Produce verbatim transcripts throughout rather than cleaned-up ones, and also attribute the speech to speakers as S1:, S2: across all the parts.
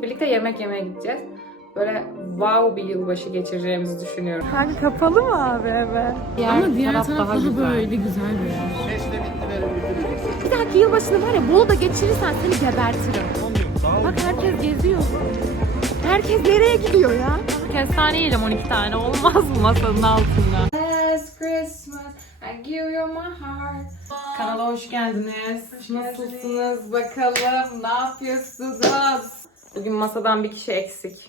S1: birlikte yemek yemeye gideceğiz. Böyle wow bir yılbaşı geçireceğimizi düşünüyorum.
S2: Hani kapalı mı abi eve?
S3: Ama diğer taraf daha, daha güzel. Böyle güzel bir yer.
S2: Bir dahaki yılbaşını var ya Bolu'da geçirirsen seni gebertirim. Bak herkes geziyor. Herkes nereye gidiyor ya?
S3: Kestane yiyelim on iki tane. Olmaz mı masanın altında?
S1: Last Christmas, I give you my heart. Kanala hoş geldiniz.
S2: Hoş
S1: Nasılsınız bakalım? Ne yapıyorsunuz? Bugün masadan bir kişi eksik.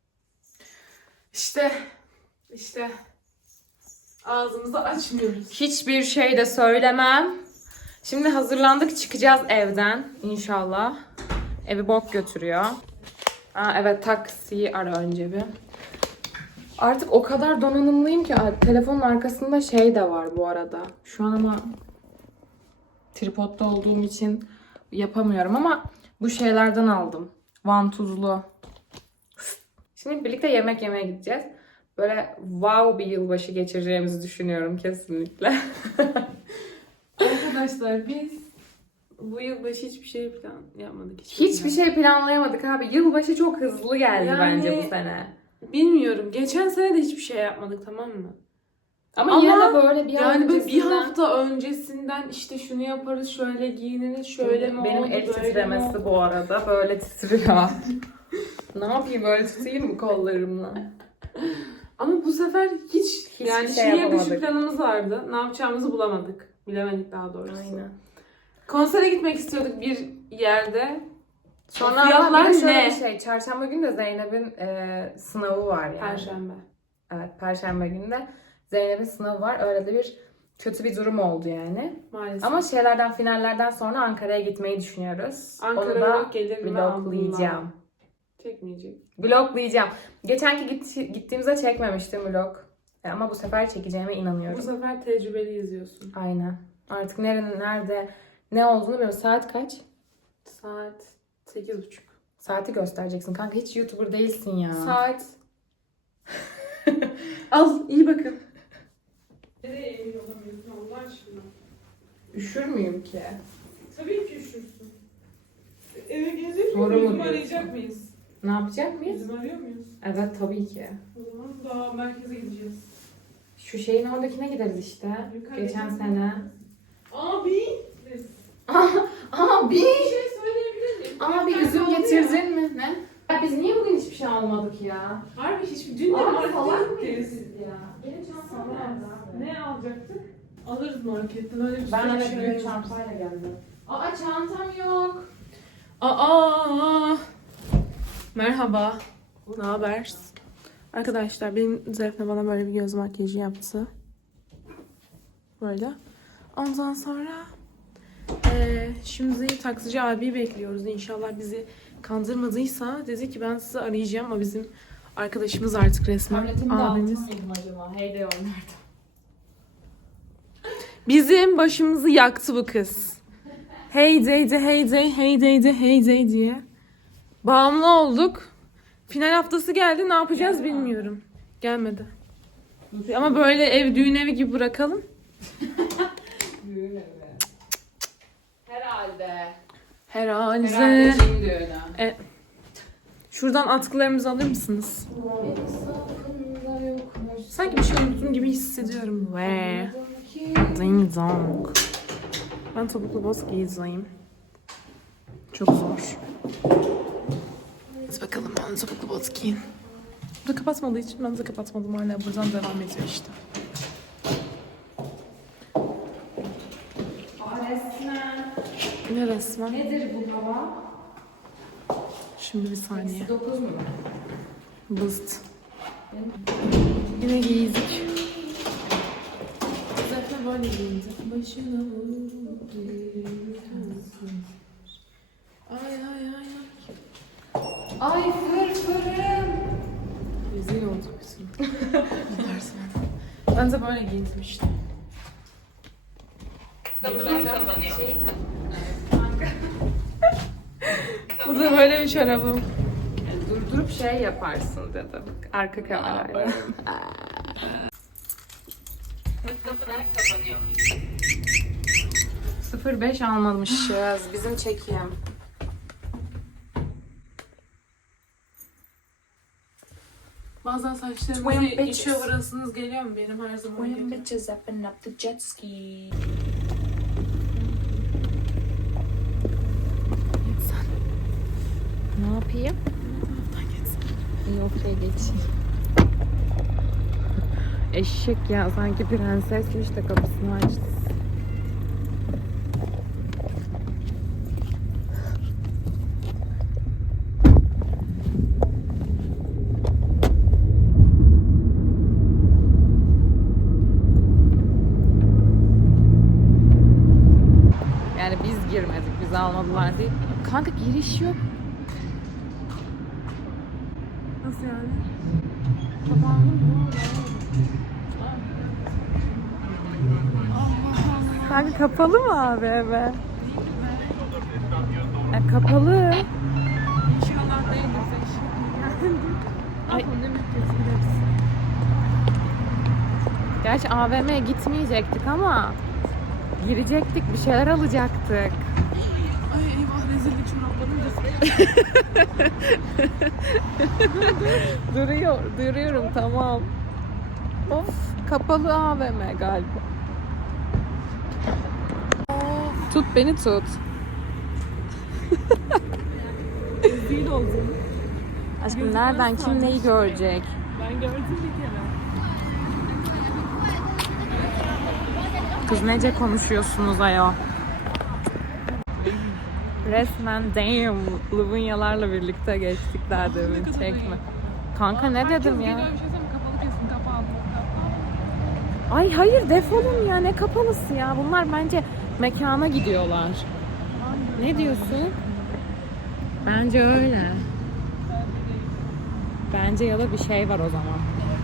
S2: İşte, işte ağzımızı açmıyoruz.
S1: Hiçbir şey de söylemem. Şimdi hazırlandık, çıkacağız evden inşallah. Evi bok götürüyor. Aa, evet, taksiyi ara önce bir. Artık o kadar donanımlıyım ki telefonun arkasında şey de var bu arada. Şu an ama tripodda olduğum için yapamıyorum ama bu şeylerden aldım. Vantuzlu. Şimdi birlikte yemek yemeye gideceğiz. Böyle wow bir yılbaşı geçireceğimizi düşünüyorum kesinlikle.
S2: Arkadaşlar biz bu yılbaşı hiçbir şey plan yapmadık. Hiçbir,
S1: Hiçbir şey planlayamadık abi. Yılbaşı çok hızlı geldi
S2: Yani-
S1: bence bu sene.
S2: Bilmiyorum. Geçen sene de hiçbir şey yapmadık, tamam mı?
S1: Ama,
S2: Ama
S1: yine de böyle bir
S2: Yani böyle bir
S1: öncesinden-
S2: hafta öncesinden işte şunu yaparız, şöyle giyiniriz, şöyle mi
S1: Benim
S2: oldu,
S1: el
S2: böyle mi
S1: titremesi
S2: oldu?
S1: bu arada böyle titriyor. Ne yapayım, böyle tutayım mı kollarımla?
S2: Ama bu sefer hiç,
S1: Hiçbir
S2: yani
S1: şey
S2: şehir dışı
S1: yapamadık.
S2: planımız vardı. Ne yapacağımızı bulamadık. Bilemedik daha doğrusu.
S1: Aynen.
S2: Konsere gitmek istiyorduk bir yerde.
S1: Sonra
S2: Fiyatlar
S1: ama bir de şöyle
S2: ne?
S1: bir şey. Çarşamba günü de Zeynep'in e, sınavı var yani.
S2: Perşembe.
S1: Evet, Perşembe günü de Zeynep'in sınavı var. Öyle de bir kötü bir durum oldu yani.
S2: Maalesef.
S1: Ama şeylerden, finallerden sonra Ankara'ya gitmeyi düşünüyoruz.
S2: Ankara
S1: Onu da
S2: vlog gelir mi
S1: vloglayacağım.
S2: Çekmeyecek.
S1: Vloglayacağım. Geçenki git, gittiğimizde çekmemiştim vlog. E, Ama bu sefer çekeceğime
S2: Bu
S1: inanıyorum.
S2: sefer tecrübeli izliyorsun.
S1: Aynen. Artık nerenin nerede ne olduğunu bilmiyorum. Saat kaç?
S2: Saat sekiz buçuk.
S1: Saati göstereceksin. Kanka hiç YouTuber değilsin ya.
S2: Saat. Al, iyi bakın. Nereye emin olamıyorsun Allah aşkına?
S1: Üşür müyüm ki?
S2: Tabii ki üşürsün. Eve gelecek
S1: Soru mu
S2: miyiz? Bizim
S1: diyorsun?
S2: arayacak mıyız?
S1: Ne yapacak mıyız?
S2: Bizim arıyor muyuz?
S1: Evet, tabii ki.
S2: O zaman daha merkeze gideceğiz.
S1: Şu şeyin oradakine gideriz işte.
S2: Yukarı
S1: Geçen
S2: gideceğiz.
S1: sene.
S2: Abi!
S1: Abi!
S2: Bir şey söyleyebilir miyim?
S1: Abi
S2: Fiyatlar
S1: üzüm
S2: pahalı ya.
S1: getirdin mi? Ne? Ya biz niye bugün hiçbir şey almadık ya?
S2: Harbi hiçbir dün de
S1: Abi
S2: markete
S1: salak
S2: gittik.
S1: mıyız ya? Benim çantam nerede abi?
S2: Ne alacaktık? Alırız marketten öyle bir
S1: Ben
S2: sürü
S1: de
S2: şey
S1: büyük
S2: yok.
S1: çantayla geldim. Aa, çantam yok.
S2: Aa! Merhaba. Ne haber? Arkadaşlar benim Zefne bana böyle bir göz makyajı yaptı. Böyle. Ondan sonra eee şimdi taksici abiyi bekliyoruz. İnşallah bizi kandırmadıysa dedi ki ben sizi arayacağım ama bizim arkadaşımız artık resmen
S1: Tabletimi de
S2: abimiz.
S1: altın mıydım acaba? Heyday nerede?
S2: Bizim başımızı yaktı bu kız. Hey deydi, hey dey, hey deydi, hey dey diye. Bağımlı olduk. Final haftası geldi, ne yapacağız
S1: Geldi mi?
S2: bilmiyorum. Gelmedi. Ama böyle ev düğün evi gibi bırakalım.
S1: Düğün evi. Herhalde.
S2: Herhalde.
S1: Herhalde şeyin düğünü.
S2: E, şuradan atkılarımızı alır mısınız? Sanki bir şey unuttum gibi hissediyorum. Ve ding dong. Ben topuklu boz giyeceğim. Çok zor. Hadi bakalım ben topuklu boz giyin. Burada kapatmadığı için ben de kapatmadım hala. Buradan devam ediyor işte.
S1: Aa, resmen.
S2: Ne resmen?
S1: Nedir bu hava?
S2: Şimdi bir saniye.
S1: dokuz mu?
S2: Bızt. Yine giydik. Zaten böyle giyindi. Başına vurur. Ay ay ay ay.
S1: Ay fırfırım.
S2: Rezil olduk bizim. Yaparsın. Ben de böyle giyindim işte.
S1: Şey,
S2: Bu da böyle bir çorabım.
S1: durdurup şey yaparsın dedim. Arka kamerayla. sıfır beş almamışız. Bizim çekim.
S2: Bazen saçlarınızı
S1: Twin bitches.
S2: işe vurasınız geliyor mu? Benim her zaman
S1: When
S2: geliyor.
S1: bitches open up the jet ski. Ne yapayım? İyi okey geçeyim. Eşek ya sanki prensesmiş de kapısını açtı. Yani biz girmedik, bizi almadılar değil. Kanka giriş yok.
S2: Nasıl yani?
S1: Kanka kapalı mı abi eve? E, kapalı.
S2: İnşallah değildir.
S1: Ay.
S2: Ay. Demek ki gideriz.
S1: Gerçi A V M'ye gitmeyecektik ama girecektik, bir şeyler alacaktık.
S2: Ay eyvah rezillik çoraplarım rezil.
S1: Duruyor, duruyorum tamam. Of, kapalı A V M galiba. Tut beni tut.
S2: Rezil oldum.
S1: Aşkım nereden kim neyi görecek?
S2: Ben gördüm bir kere.
S1: Kız nece konuşuyorsunuz ayo? Resmen damn Lubunyalarla birlikte geçtik daha demin çekme. Kanka ne dedim ya?
S2: Geliyor bir şey söyleyeyim mi? Kapalı kesin kapalı.
S1: Ay hayır defolun ya, ne kapalısı ya. Bunlar bence mekana gidiyorlar. Ne diyorsun? Bence öyle. Bence ya da bir şey var o zaman.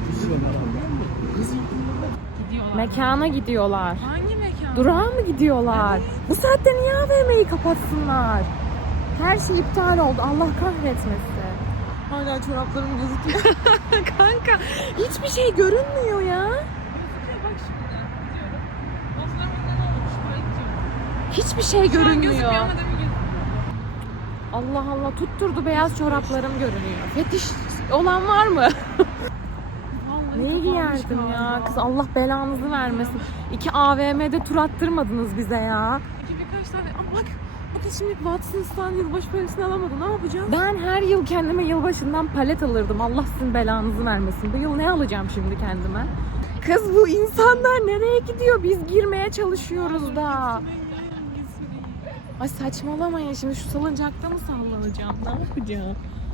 S2: Gidiyorlar.
S1: Mekana gidiyorlar.
S2: Hangi mekan?
S1: Durağa mı gidiyorlar? Bu saatte niye A V M'yi kapatsınlar? Her şey iptal oldu. Allah kahretmesin.
S2: Hala çoraplarım gözüküyor.
S1: Kanka hiçbir şey görünmüyor ya.
S2: Gözüküyor bak şimdi. Gidiyorum. Bozlarımda ne olmuş? Böyle gidiyorum.
S1: Hiçbir şey
S2: Şu an
S1: görünmüyor.
S2: gözükmüyor ama demin gözüküyor.
S1: Allah Allah tutturdu, beyaz çoraplarım görünüyor. Fetiş olan var mı?
S2: Vallahi
S1: Neyi
S2: kapanmış
S1: giyerdim ya?
S2: galiba.
S1: Kız Allah belanızı vermesin. İki A V M'de tur attırmadınız bize ya.
S2: İki birkaç tane. Ama bak. Bakın şimdi Watson's'tan yılbaşı parasını alamadı. Ne yapacağız?
S1: Ben her yıl kendime yılbaşından palet alırdım. Allah sizin belanızı vermesin. Bu yıl ne alacağım şimdi kendime? Kız bu insanlar nereye gidiyor? Biz girmeye çalışıyoruz da. Ay saçmalamayın, şimdi şu salıncakta mı sallanacağım? Ne yapacağım?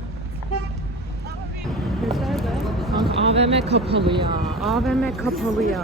S1: Kanka A V M kapalı ya. A V M kapalı ya.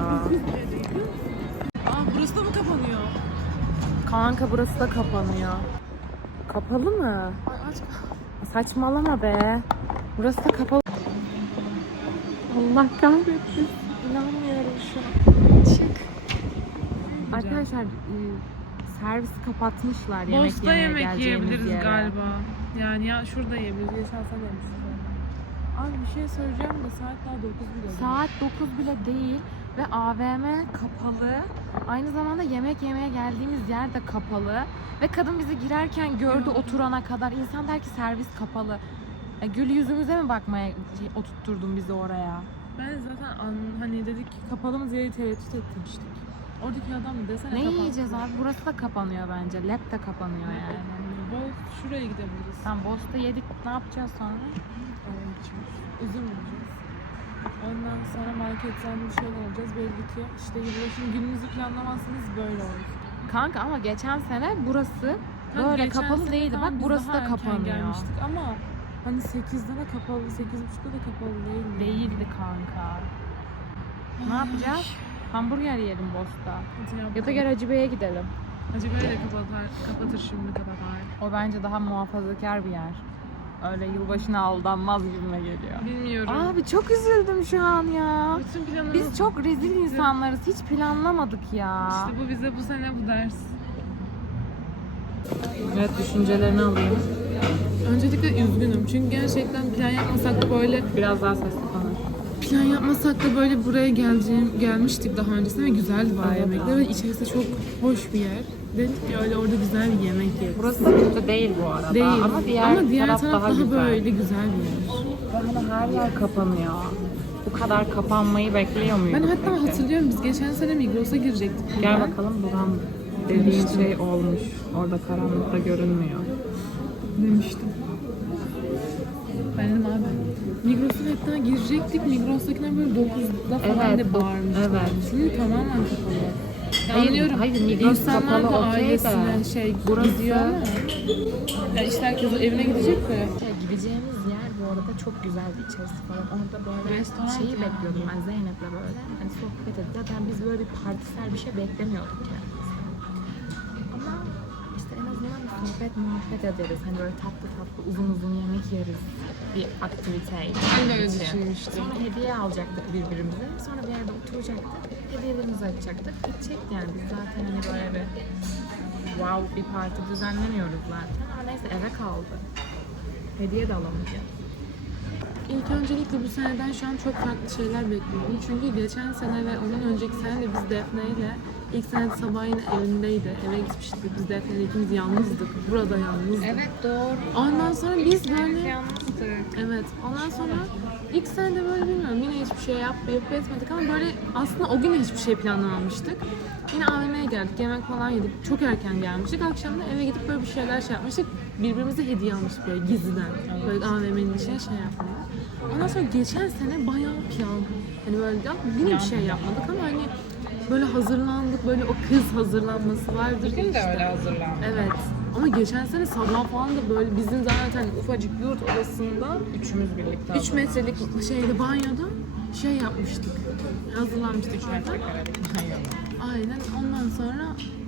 S2: Aa burası da mı kapanıyor?
S1: Kanka burası da kapanıyor. Kapalı mı?
S2: Ay aç.
S1: Saçmalama be. Burası da kapalı. Allah kahretsin. İnanmıyorum şu an. Çık. Arkadaşlar e, servisi kapatmışlar. Yemek
S2: Bosta
S1: yemeye
S2: yemek
S1: geleceğimiz
S2: yiyebiliriz
S1: yere.
S2: galiba. Yani ya şurada yiyebiliriz. Geçen sene yemiştik. Abi bir şey söyleyeceğim de saat daha dokuz bile.
S1: Saat dokuz bile değil ve A V M kapalı. Aynı zamanda yemek yemeye geldiğimiz yer de kapalı. Ve kadın bizi girerken gördü oturana kadar. İnsan der ki servis kapalı. E, gül yüzümüze mi bakmaya oturtturdun bizi oraya?
S2: Ben zaten an- hani dedik ki kapalı mı diye tereddüt etmiştik. Oradaki adam mı desene
S1: Ne
S2: kapalı.
S1: yiyeceğiz abi? Burası da kapanıyor bence. Lab de kapanıyor yani.
S2: Bol şuraya gidebiliriz.
S1: Tam Bosta yedik. Ne yapacağız sonra?
S2: Oraya gideceğiz. Üzüm yiyeceğiz. Ondan sonra marketten bir şeyler alacağız. Belli ki işte yılbaşın gününüzü planlamazsanız böyle olur.
S1: Kanka ama geçen sene burası
S2: Hani
S1: böyle
S2: geçen
S1: kapalı
S2: sene
S1: değildi.
S2: tamam
S1: Bak
S2: biz
S1: burası
S2: daha
S1: da
S2: erken
S1: kapanıyor.
S2: gelmiştik ama hani sekizde de kapalı, sekiz buçukta da kapalı değildi.
S1: Değildi kanka. Ne yapacağız? Hamburger yiyelim Bosta. Ya da gel Hacı Bey'e gidelim.
S2: Hacı böyle de kapatır, kapatır şimdi kapatır.
S1: O bence daha muhafazakar bir yer. Öyle yılbaşına aldanmaz gibime geliyor.
S2: Bilmiyorum.
S1: Abi çok üzüldüm şu an ya.
S2: Bütün planımız
S1: Biz çok rezil insanlarız. Hiç planlamadık ya.
S2: işte bu bize bu sene bu ders.
S1: Evet, düşüncelerini alayım.
S2: Öncelikle üzgünüm çünkü gerçekten plan yapmasak da böyle
S1: Biraz daha sesli konuş.
S2: plan yapmasak da böyle buraya geleceğim gelmiştik daha öncesinde ve güzeldi bayağı
S1: Evet,
S2: yemekler ve içerisi çok hoş bir yer. Dedik ki öyle orada güzel bir yemek yeriz.
S1: Burası da kötü değil bu arada.
S2: Değil.
S1: Ama diğer,
S2: Ama diğer
S1: taraf,
S2: taraf,
S1: daha,
S2: daha,
S1: güzel.
S2: böyle güzel bir yer.
S1: Ve hani her yer kapanıyor. Bu kadar kapanmayı bekliyor muyduk?
S2: Ben hatta
S1: peki?
S2: hatırlıyorum biz geçen sene Migros'a girecektik.
S1: Gel bakalım buram dediğin şey olmuş. Orada karanlıkta görünmüyor.
S2: Demiştim. Ben dedim abi. Migros'a hatta girecektik. Migros'takiler böyle dokuzda falan
S1: Evet,
S2: de
S1: dok-
S2: bağırmışlar.
S1: evet.
S2: Şimdi tamamen kapalı. Ya
S1: Hayır,
S2: anlıyorum.
S1: hayır, Migros
S2: İnsanlar
S1: kapalı,
S2: da
S1: okey de.
S2: ailesine şey
S1: Burası-
S2: gidiyor ama. Ya işte herkes evine gidecek de.
S1: Gideceğimiz yer bu arada çok güzeldi içerisi falan. Orada böyle
S2: Restoran
S1: şeyi
S2: yani.
S1: bekliyordum ben Zeynep'le böyle. Hani sohbet edip zaten biz böyle bir partisel bir şey beklemiyorduk kendimizden. Ama işte en azından bir sohbet muhabbet ederiz. Hani böyle tatlı tatlı uzun uzun yemek yeriz. Bir aktiviteydi.
S2: Ben de öyle
S1: için.
S2: düşünmüştüm.
S1: Sonra hediye alacaktık birbirimize. Sonra bir yerde oturacaktık. Hediyelerimizi açacaktık. Gidecekti yani biz zaten hani böyle bir wow bir parti düzenlemiyoruz zaten. Ama neyse eve kaldı. Hediye de alamayacağız.
S2: İlk öncelikle bu seneden şu an çok farklı şeyler bekliyorum. Çünkü geçen sene ve ondan önceki sene de biz Defne ile ilk sene sabah yine evindeydi. Eve gitmiştik. Biz Defne ile ikimiz yalnızdık. Burada yalnızdık.
S1: Evet doğru.
S2: Ondan sonra biz böyle...
S1: Yalnızdık.
S2: Evet. Ondan sonra ilk sene de böyle bilmiyorum yine hiçbir şey yap, yapıp etmedik ama böyle aslında o gün de hiçbir şey planlamamıştık. Yine A V M'ye geldik, yemek falan yedik. Çok erken gelmiştik. Akşam da eve gidip böyle bir şeyler şey yapmıştık. Birbirimize hediye almıştık böyle gizliden. Böyle A V M'nin içine şey yapmaya. Ondan sonra geçen sene bayağı plan. Hani böyle ya yine bir şey yapmadık ama hani böyle hazırlandık. Böyle o kız hazırlanması vardır.
S1: Bugün de
S2: işte.
S1: öyle hazırlandı.
S2: Evet. Ama geçen sene sabah falan da böyle bizim zaten ufacık yurt odasında
S1: Üçümüz birlikte
S2: üç metrelik şeyde banyoda şey yapmıştık. Hazırlanmıştık üç metre. Aynen. Ondan sonra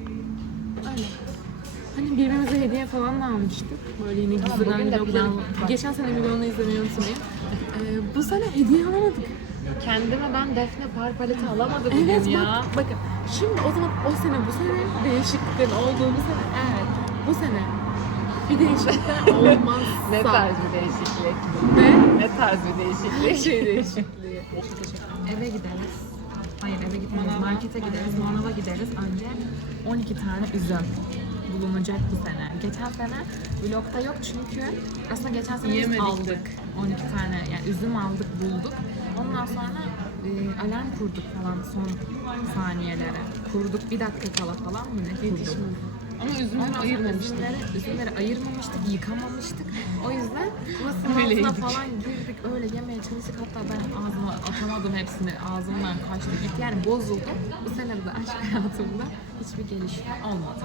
S2: öyle. Hani birbirimize hediye falan da almıştık. Böyle yine gizliden
S1: bugün de
S2: vlogları.
S1: plan-
S2: Geçen sene videonu izlemeyi unutmayın. Ee, bu sene hediye alamadık.
S1: Kendime ben Defne par paleti alamadım bugün
S2: Evet
S1: ya.
S2: bak, bakın. Şimdi o zaman o sene bu sene değişikliklerin olduğu bir sene. Evet. Bu sene bir değişiklikler olmazsa.
S1: Ne tarz bir değişiklik?
S2: Ne?
S1: Ne tarz bir değişiklik?
S2: Şey değişikliği.
S1: Eve gideriz. Hayır eve gitmeyiz. Markete gideriz, manava gideriz. Önce on iki tane üzüm bulunacak bu sene. Geçen sene vlogta yok çünkü aslında geçen sene biz
S2: Yemedik de.
S1: aldık. on iki tane yani üzüm aldık, bulduk. Ondan sonra e, alarm kurduk falan son saniyelere. Kurduk bir dakika kala falan mı ne kurduk?
S2: Ama üzümleri
S1: Ondan sonra
S2: ayırmamıştık.
S1: Üzümleri, üzümleri ayırmamıştık, yıkamamıştık. O yüzden masanın altına
S2: Öyleydik.
S1: falan girdik, öyle yemeye çalıştık. Hatta ben ağzıma atamadım hepsini, ağzımdan kaçtı gitti. Yani bozuldu. Bu sene de aşk hayatımda hiçbir gelişme olmadı.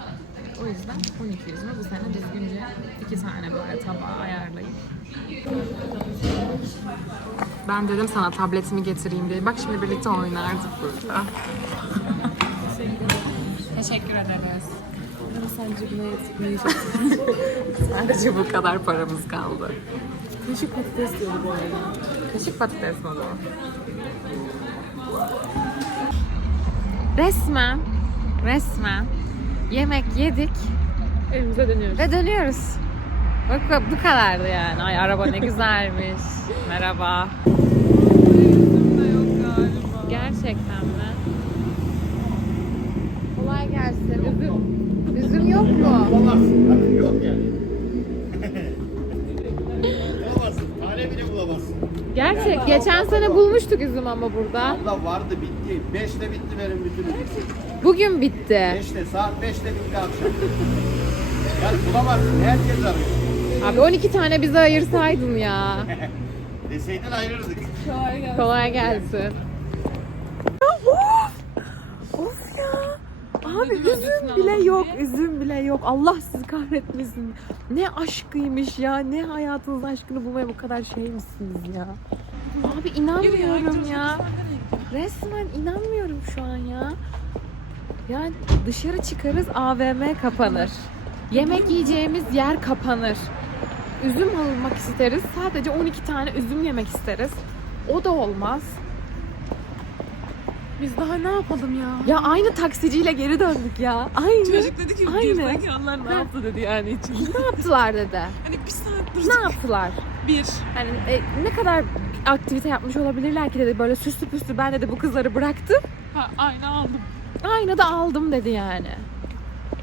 S1: O yüzden on iki yüzümü bu sene düzgünce iki tane böyle tabağa ayarlayıp. Ben dedim sana tabletimi getireyim diye. Bak şimdi birlikte oynardık burada. Teşekkür ederiz.
S2: Sadece buna yetmeyecek.
S1: Sadece bu kadar paramız kaldı.
S2: Kaşık patates diyordu bu arada.
S1: Kaşık patates mi bu? Resmen, resmen yemek yedik
S2: Evimize dönüyoruz.
S1: ve dönüyoruz. Bak, bak bu kadardı yani. Ay araba ne güzelmiş. Merhaba. Gerçekten mi? Kolay gelsin. Üzüm, üzüm yok mu?
S4: Bulamazsın. Tabii yok yani. Bulamazsın. Tane bile bulamazsın.
S1: Gerçek. Geçen sene bulmuştuk üzüm ama burada.
S4: Abla vardı bitti. Beşte bitti benim bütün üzüm.
S1: Bugün bitti.
S4: Beşte saat beşte bitti akşam. Yani bulamazsın. Herkes arıyor.
S1: Abi on iki tane bize ayırsaydın ya.
S4: Deseydin ayırırdık.
S1: Kolay gelsin.
S2: Of ya. Abi üzüm bile yok, üzüm bile yok. Allah sizi kahretmesin. Ne aşkıymış ya, ne hayatınız aşkını bulmaya bu kadar şey misiniz ya?
S1: Abi inanmıyorum ya. Resmen inanmıyorum şu an ya. Yani dışarı çıkarız A V M kapanır. Yemek yiyeceğimiz yer kapanır. Üzüm almak isteriz. Sadece on iki tane üzüm yemek isteriz. O da olmaz.
S2: Biz daha ne yapalım ya?
S1: Ya aynı taksiciyle geri döndük ya. Aynı.
S2: Çocuk dedi ki
S1: Aynı.
S2: gerizekalılar ne yaptı dedi yani için.
S1: Ne yaptılar dedi.
S2: Hani bir saattir
S1: Ne yaptılar?
S2: bir.
S1: Hani e, ne kadar aktivite yapmış olabilirler ki dedi. Böyle süslü püslü ben dedi bu kızları bıraktım.
S2: Ha, aynı aldım.
S1: Aynı da aldım dedi yani.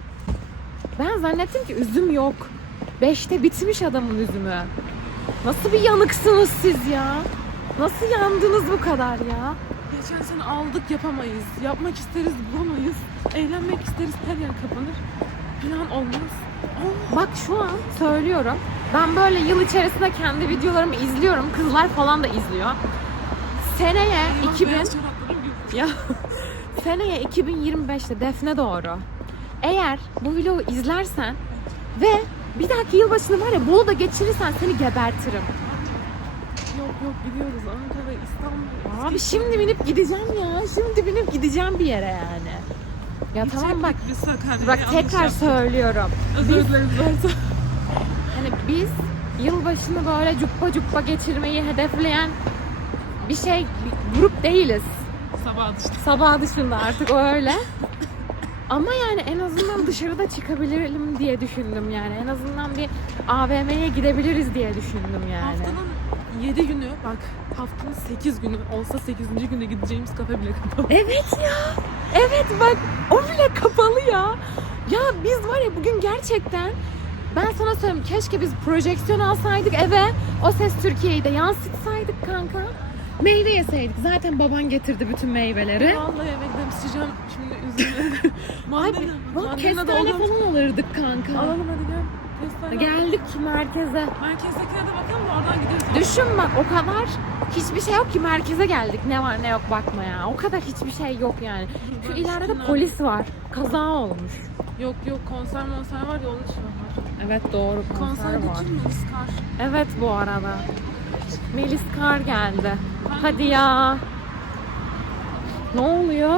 S1: Ben zannettim ki üzüm yok. Beşte bitmiş adamın üzümü. Nasıl bir yanıksınız siz ya? Nasıl yandınız bu kadar ya?
S2: Geçen sene aldık yapamayız. Yapmak isteriz bulamayız. Eğlenmek isteriz her yer kapanır. Plan olmaz.
S1: Bak şu an söylüyorum. Ben böyle yıl içerisinde kendi videolarımı izliyorum. Kızlar falan da izliyor. Seneye iki bin
S2: Beyaz çoraplarım yok.
S1: ya seneye iki bin yirmi beşte Defne doğru. Eğer bu vlogu izlersen ve bir dahaki yılbaşını var ya Bolu'da geçirirsen seni gebertirim.
S2: Yok yok gidiyoruz Ankara, İstanbul.
S1: Abi şimdi binip gideceğim ya. Şimdi binip gideceğim bir yere yani. Ya tamam bak.
S2: Biz Sakarya'ya
S1: Bak
S2: yanlış
S1: tekrar
S2: yaptık.
S1: söylüyorum.
S2: Özür dileriz varsa.
S1: Hani biz yılbaşını böyle cuppa cuppa geçirmeyi hedefleyen bir şey, bir grup değiliz.
S2: Sabah dışında.
S1: Sabah dışında artık o öyle. Ama yani en azından dışarıda çıkabilirim diye düşündüm yani. En azından bir A V M'ye gidebiliriz diye düşündüm yani.
S2: Haftanın yedi günü bak haftanın sekiz günü olsa sekizinci günde gideceğimiz kafe bile kapalı.
S1: Evet ya. Evet bak o bile kapalı ya. Ya biz var ya bugün gerçekten ben sana söyleyeyim keşke biz projeksiyon alsaydık eve. O Ses Türkiye'yi de yansıtsaydık kanka. Meyve yeseydik. Zaten baban getirdi bütün meyveleri.
S2: Vallahi eve gidip sıcağım şimdi üzülme. Mandalina.
S1: Bak
S2: Mandalina
S1: kestane
S2: doldurmuş.
S1: falan alırdık kanka.
S2: Alalım hadi gel. Kestane
S1: Geldik merkeze.
S2: Merkezdekine de bakalım da oradan gideriz.
S1: Düşün bak o kadar hiçbir şey yok ki merkeze geldik. Ne var ne yok bakma ya. O kadar hiçbir şey yok yani. Şu ileride de polis var. Kaza olmuş.
S2: Yok yok konser monser var ya onun için var.
S1: Evet doğru konser var.
S2: Konserdeki Melis Kar.
S1: Evet bu arada. Melis Kar geldi. Hadi ya. Ne oluyor?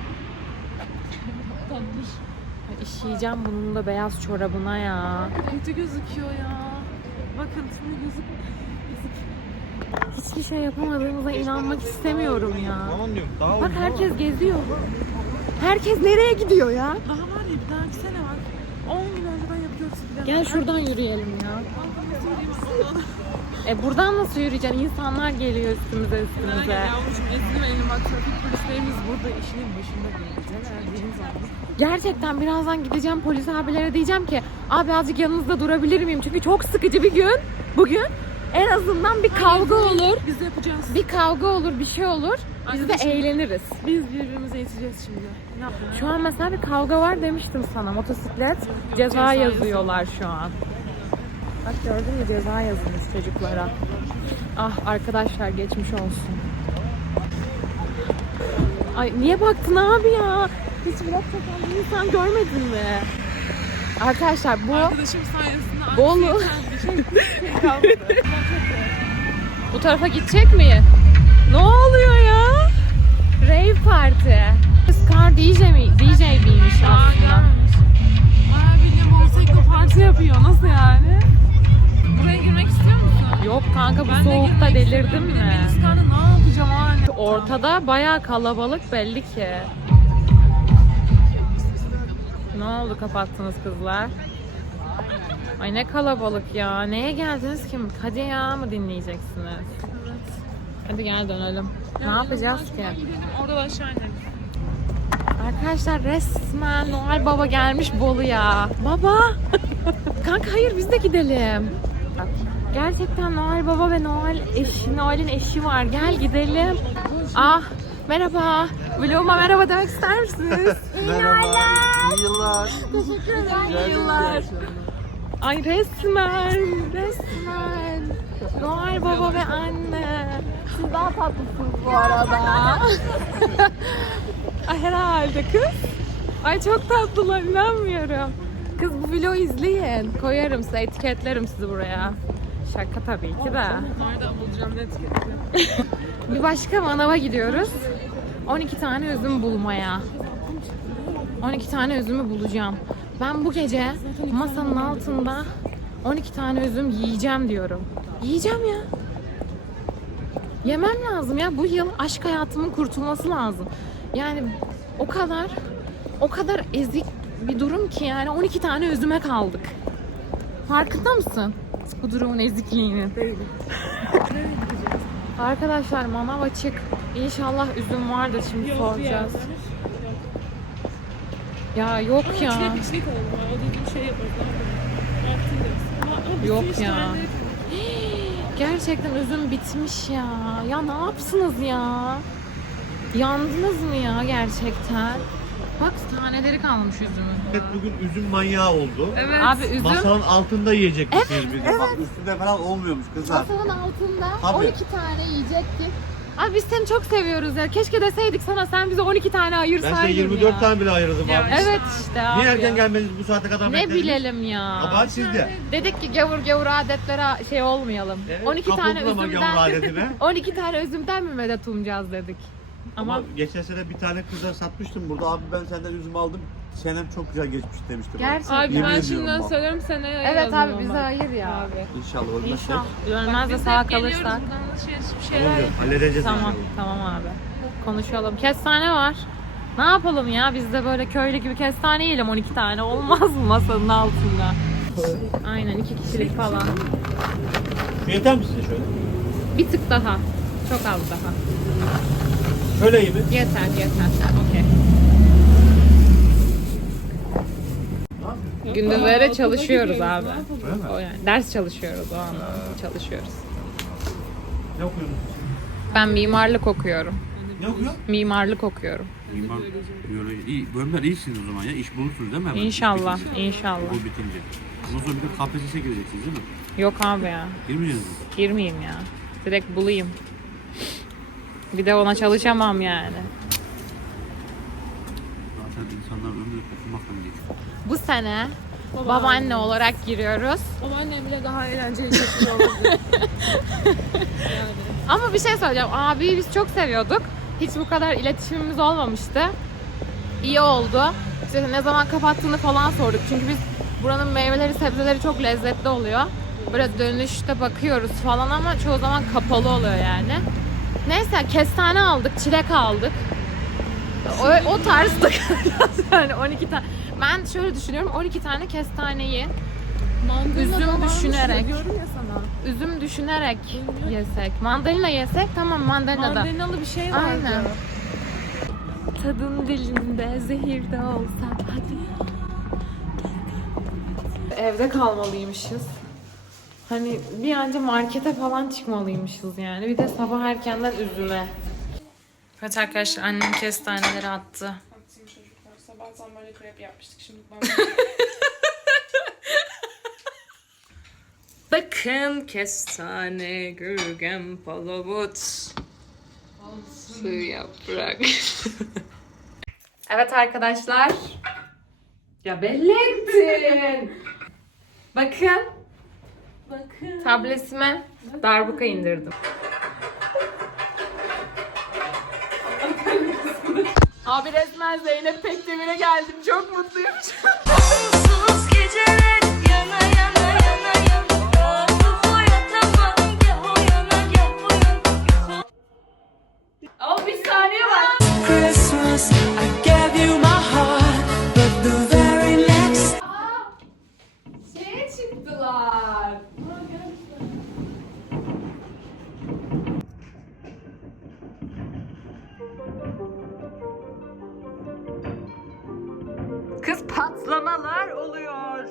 S2: Tatlış.
S1: Ay, İşeyeceğim bunun da beyaz çorabına ya.
S2: Kötü gözüküyor ya. Bakın şimdi gözük.
S1: Hiçbir şey yapamadığımıza inanmak istemiyorum ya.
S4: Tamam diyorum. Daha
S1: Bak herkes geziyor. Herkes nereye gidiyor ya?
S2: Daha var ya bir dahaki sene var. on gün önceden yapıyoruz falan.
S1: Gel şuradan yürüyelim ya. E buradan nasıl yürüyeceksin? İnsanlar geliyor üstümüze
S2: Merak
S1: üstümüze.
S2: yavrucuğum ezilmeyelim bak trafik polislerimiz burada işinin başında değil. Verdiğiniz zaman.
S1: Gerçekten birazdan gideceğim polis abilere diyeceğim ki abi azıcık yanınızda durabilir miyim? Çünkü çok sıkıcı bir gün. Bugün en azından bir kavga olur.
S2: Biz de yapacağız.
S1: Bir kavga olur, bir şey olur. Biz de
S2: Arkadaşım,
S1: eğleniriz.
S2: Biz birbirimize yeteceğiz şimdi. Ne yapalım?
S1: Şu an mesela bir kavga var demiştim sana. Motosiklet ceza
S2: ceza
S1: yazıyorlar şu an. Bak gördün mü ceza yazılmış çocuklara. Ah arkadaşlar geçmiş olsun. Ay niye baktın abi ya? Hiç vlog çeken bir insan görmedin mi? Arkadaşlar bu
S2: Arkadaşım sayesinde
S1: Bolu.
S2: anksiyeten bir şey kalmadı.
S1: bu tarafa gidecek mi? Ne oluyor ya? Rave parti. Scar D J mi? D J miymiş aslında?
S2: Bayağı bildiğin Bolu Tekno parti yapıyor. Nasıl yani? Buraya girmek istiyor musun?
S1: Yok kanka bu
S2: Ben de
S1: soğukta
S2: girmek
S1: delirdin
S2: istiyorum. Bir de
S1: mi?
S2: Melis Kar'la ne yapacağım hani?
S1: Ortada bayağı kalabalık belli ki. Ne oldu kapattınız kızlar? Ay ne kalabalık ya. Neye geldiniz ki? Hadi ya mı dinleyeceksiniz? Hadi gel dönelim. Ne yapacağız ki?
S2: Gidelim orada da aşağı inelim.
S1: Arkadaşlar resmen Noel Baba gelmiş Bolu'ya. Baba! Kanka hayır biz de gidelim. Gerçekten Noel Baba ve Noel eşi, Noel'in eşi var. Gel gidelim. Ah merhaba. Vloguma merhaba demek ister misiniz?
S4: Merhaba. İyi yıllar.
S1: Teşekkür ederim. İyi yıllar. Ay resmen, resmen. Noel Baba ve anne. Siz daha tatlısınız bu arada. Ay herhalde kız. Ay çok tatlılar inanmıyorum. Kız bu vlogu izleyin. Koyarım size, etiketlerim sizi buraya. Şaka tabii ki de.
S2: Nereden bulacağım ne etiketli?
S1: Bir başka manava gidiyoruz. on iki tane üzüm bulmaya. on iki tane üzümü bulacağım. Ben bu gece masanın altında on iki tane üzüm yiyeceğim diyorum. Yiyeceğim ya. Yemem lazım ya. Bu yıl aşk hayatımın kurtulması lazım. Yani o kadar o kadar ezik bir durum ki yani on iki tane üzüme kaldık. Farkında mısın? Bu durumun ezikliğinin.
S2: Değilim.
S1: Arkadaşlar manav açık. İnşallah üzüm vardır şimdi soracağız. Ya yok ya.
S2: Çilek bir çilek alalım. O dediğin şey yaparız.
S1: Yok ya. Gerçekten üzüm bitmiş ya. Ya ne yapsınız ya? Yandınız mı ya gerçekten? Bak taneleri kalmış üzümün.
S5: Evet, bugün üzüm manyağı oldu.
S1: Evet. Abi üzüm.
S5: Masanın altında yiyecekmişiz biz.
S4: Bak üstünde falan olmuyormuş kızlar.
S1: Masanın altında
S5: Tabii.
S1: on iki tane yiyecektik. Abi biz seni çok seviyoruz ya. Keşke deseydik sana sen bize on iki tane
S5: Ben
S1: ayırsaydın
S5: size yirmi dört
S1: ya.
S5: tane bile ayırdım abi.
S1: Evet işte abi.
S5: Niye erken gelmediniz bu saate kadar
S1: Ne
S5: beklediniz?
S1: bilelim ya.
S5: Kabahat sizde.
S1: Dedik ki gavur gavur adetlere şey olmayalım.
S5: Evet,
S1: on iki tane
S5: kapıldı ama
S1: üzümden
S5: gavur adetine.
S1: on iki tane üzümden mi medet umacağız dedik.
S5: Ama,
S1: Ama,
S5: geçen sene bir tane kıza satmıştım burada. Abi ben senden üzüm aldım. Senem çok güzel geçmiş demiştim. bana.
S1: gerçekten.
S2: Abi
S5: Yemin
S2: ben
S5: ediyorum
S2: şimdiden
S5: bak.
S2: söylerim seneye
S1: Evet
S2: ayıralım
S1: abi bize
S2: ama.
S1: ayır ya.
S2: Abi.
S4: İnşallah ölmezsek.
S1: İnşallah. Ölmez de
S2: Biz
S1: sağ
S2: hep geliyoruz
S1: kalırsak.
S2: buradan alışveriş bir şeyler
S5: Olacak, halledeceğiz.
S1: Tamam,
S5: inşallah.
S1: tamam abi. Konuşalım. Kestane var. Ne yapalım ya? Biz de böyle köylü gibi kestane yiyelim on iki tane. Olmaz mı masanın altında? Aynen iki kişilik falan.
S5: Şu yeter mi size şöyle?
S1: Bir tık daha. Çok az daha.
S5: Şöyle iyi mi?
S1: Yeter, yeter. Okey. Gündüzlere çalışıyoruz abi.
S5: Öyle mi?
S1: O yani ders çalışıyoruz o anlamda çalışıyoruz.
S5: Ne okuyorsunuz?
S1: Ben mimarlık okuyorum.
S5: Ne okuyor?
S1: Mimarlık okuyorum.
S6: Mimar, biyoloji. İyi, bölümler iyisiniz o zaman ya. İş bulursunuz değil mi? hemen?
S1: İnşallah,
S6: İş bitince.
S1: inşallah.
S6: Okul bitince. Ondan sonra bir de K P S S'ye gireceksiniz değil mi?
S1: Yok abi ya.
S6: Girmeyeceksiniz mi?
S1: Girmeyeyim ya. Direkt bulayım. Bir de ona çalışamam yani.
S6: Zaten insanlar ömrü okumaktan geçiyor.
S1: Bu sene babaanne olarak giriyoruz.
S2: Babaannem bile daha eğlenceli geçiyor olabilir.
S1: Ama bir şey söyleyeceğim. Abiyi biz çok seviyorduk. Hiç bu kadar iletişimimiz olmamıştı. İyi oldu. İşte ne zaman kapattığını falan sorduk. Çünkü biz buranın meyveleri, sebzeleri çok lezzetli oluyor. Böyle dönüşte bakıyoruz falan ama çoğu zaman kapalı oluyor yani. Neyse kestane aldık, çilek aldık. O, o tarzda yani on iki tane. Ben şöyle düşünüyorum. on iki tane kestaneyi
S2: Mandalina
S1: Üzüm
S2: da varmış ya,
S1: düşünerek.
S2: diyorum ya sana.
S1: üzüm düşünerek yesek. Mandalina yesek tamam mandalina da.
S2: Mandalinalı bir şey vardı.
S1: Aynen. Tadın dilinde zehir de olsa hadi. Evde kalmalıymışız. Hani bir anca markete falan çıkmalıymışız yani. Bir de sabah erkenden üzüme. Evet arkadaşlar annem kestaneleri attı.
S2: Haklısın çocuklar. Sabahtan böyle krep yapmıştık. Şimdi ben
S1: Bakın kestane, gürgen, palamut, su yaprak. Evet arkadaşlar. Ya belli ettin. Bakın.
S2: bakın.
S1: Tabletime darbuka indirdim. Abi resmen Zeynep Pekdemir'e geldim. Çok mutluyum.
S7: Onsuz geceler yana yana yana yana uyatamadım gel uyana gel uyana.
S1: Ama bir saniye var.
S8: Christmas, I gave you my heart, but the very next
S1: Şeye çıktılar. Kız patlamalar oluyor.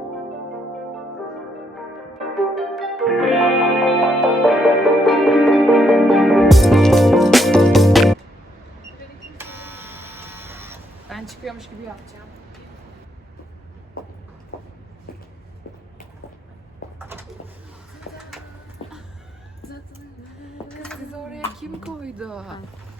S1: Ben çıkıyormuş gibi yapacağım. Kız sizi oraya kim koydu?